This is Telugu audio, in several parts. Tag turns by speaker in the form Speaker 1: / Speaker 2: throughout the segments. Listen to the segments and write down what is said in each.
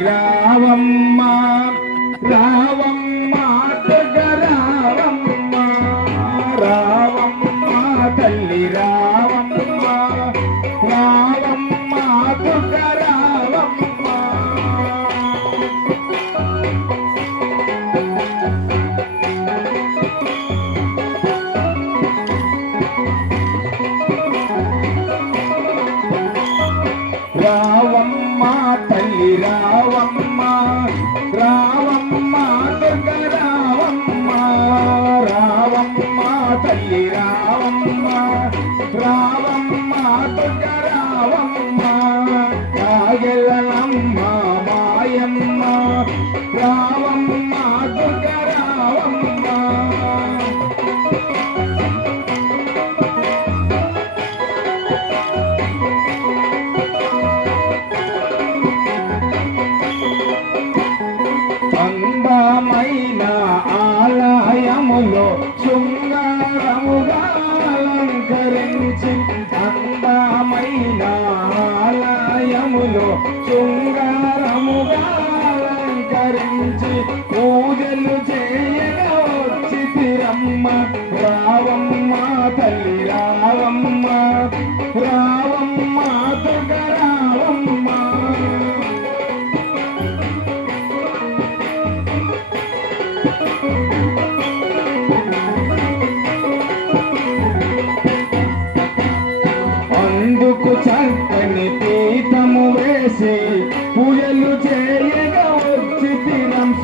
Speaker 1: రావమ్మ రావమ్మ దుర్గ రావమ్మ రావమ్మ తల్లి రంగులో శృంగారముగా అలంకరించి అందమైన ఆలయములో శృంగారముగా అలంకరించి పూజలు చేయగా వచ్చి తిరమ్మ రావమ్మ తల్లి రావమ్మ.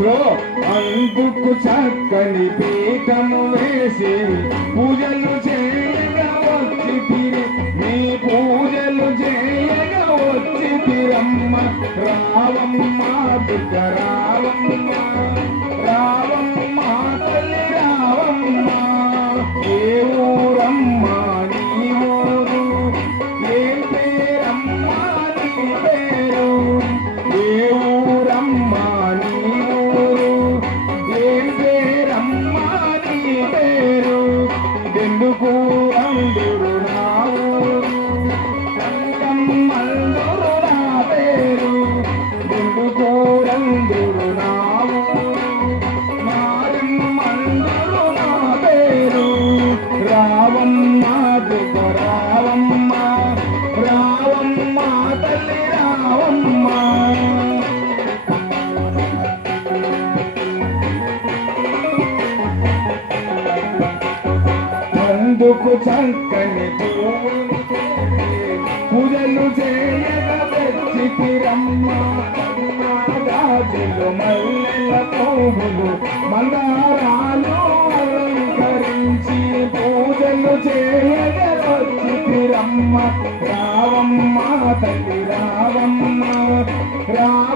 Speaker 1: సో అందుకు చక్కని పీఠము వేసి పూజలు చేయగా నీ పూజలు చేయగా వచ్చి తిరమ్మ రావమ్మ బిడ్డ రావమ్మ రావమ్మ ఎందుకు చక్కని పూజలు చేయగా గాజులు మల్లెల మందారాలు అలంకరించి పూజలు చేయగా రావమ్మ తల్లి రావమ్మ రా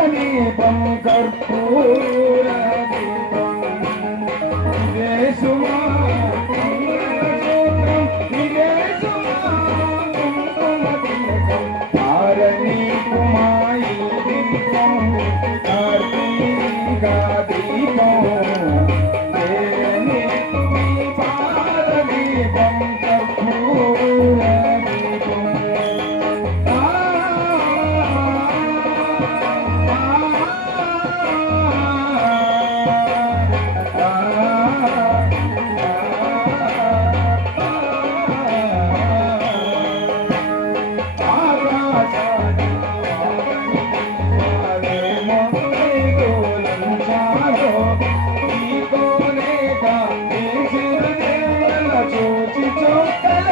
Speaker 1: సమీపం కర్పూరా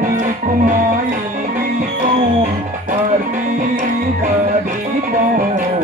Speaker 1: தீபம் ஆயி தீபம் ஆர்த்தி தீபம்